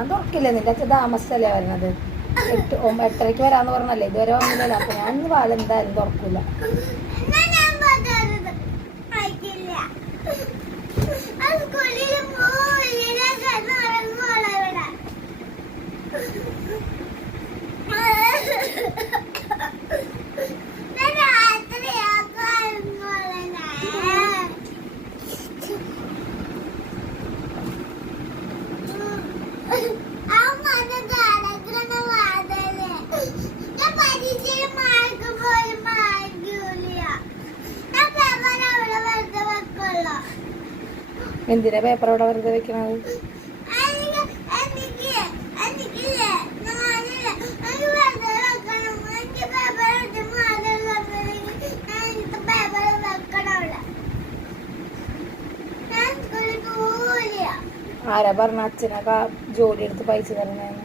ഞാൻ തുറക്കില്ല, നിന്റെ അച്ഛൻ താമസിച്ചല്ലേ വരുന്നത്. 8:30 വരാന്ന് പറഞ്ഞല്ലേ, ഇതുവരെ വന്നില്ലല്ലോ. അപ്പൊ ഞാൻ ഇന്ന് വാള എന്തായാലും തുറക്കൂല. എന്തിനാ പേപ്പർ അവിടെ വെറുതെ വെക്കണത്? ആരാ പറഞ്ഞ അച്ഛനൊക്കെ ജോലി എടുത്ത് പൈസ തരണേന്ന്?